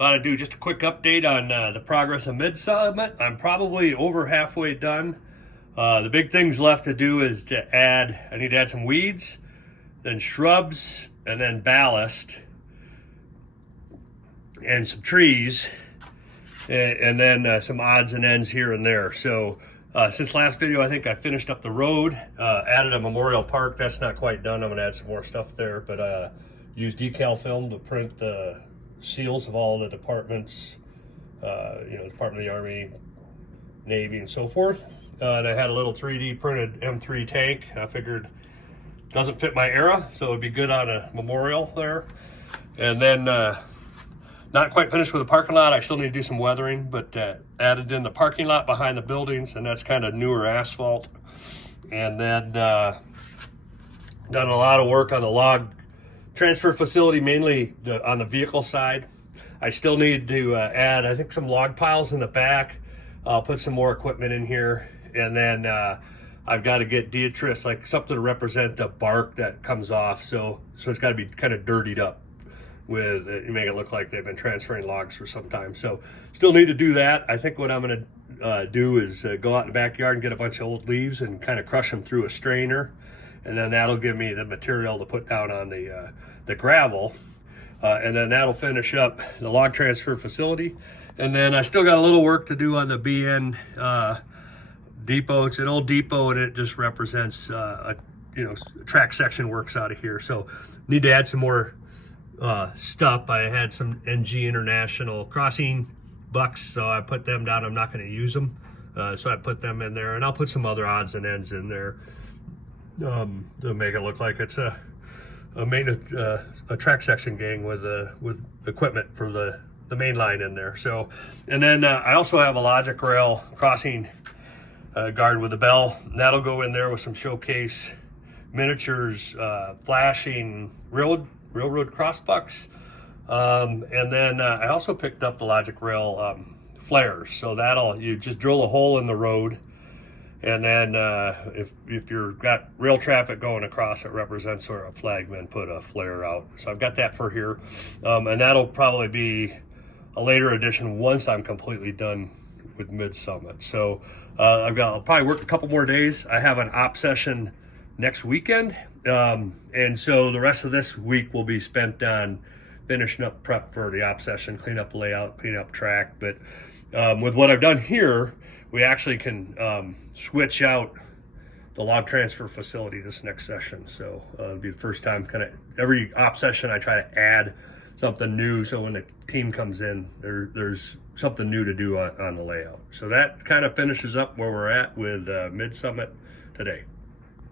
Thought I'd do just a quick update on the progress of Midsummit. I'm probably over halfway done. The big things left to do is to add, I need to add some weeds, then shrubs, and then ballast, and some trees, and then some odds and ends here and there. So since last video, I think I finished up the road, added a memorial park. That's not quite done. I'm gonna add some more stuff there, but use decal film to print the seals of all the departments, Department of the Army, Navy, and so forth. And I had a little 3D printed M3 tank. I figured doesn't fit my era, so it'd be good on a memorial there. And then not quite finished with the parking lot. I still need to do some weathering, but added in the parking lot behind the buildings, and that's kind of newer asphalt. And then done a lot of work on the log transfer facility, mainly on the vehicle side. I still need to add, I think, some log piles in the back. I'll put some more equipment in here, and then I've got to get detritus, like something to represent the bark that comes off. So it's got to be kind of dirtied up with you make it look like they've been transferring logs for some time. So still need to do that. I think what I'm going to do is go out in the backyard and get a bunch of old leaves and kind of crush them through a strainer, and then that'll give me the material to put down on the gravel, and then that'll finish up the log transfer facility. And then I still got a little work to do on the BN depot. It's an old depot, and it just represents track section works out of here. So need to add some more stuff. I had some NG International crossing bucks, so I put them down. I'm not going to use them, so I put them in there, and I'll put some other odds and ends in there to make it look like it's a track section gang with equipment for the main line in there. So, and then I also have a logic rail crossing guard with a bell. That'll go in there with some showcase miniatures, flashing railroad crossbucks, and then I also picked up the logic rail flares. So you just drill a hole in the road, and then if you've got rail traffic going across, it represents sort of a flagman put a flare out. So I've got that for here, and that'll probably be a later edition once I'm completely done with Midsummit. So I'll probably work a couple more days. I have an op session next weekend, and so the rest of this week will be spent on finishing up prep for the op session, clean up layout, clean up track. But with what I've done here, we actually can switch out the log transfer facility this next session. So it'll be the first time, kind of every op session I try to add something new, so when the team comes in, there's something new to do on the layout. So that kind of finishes up where we're at with Midsummit today.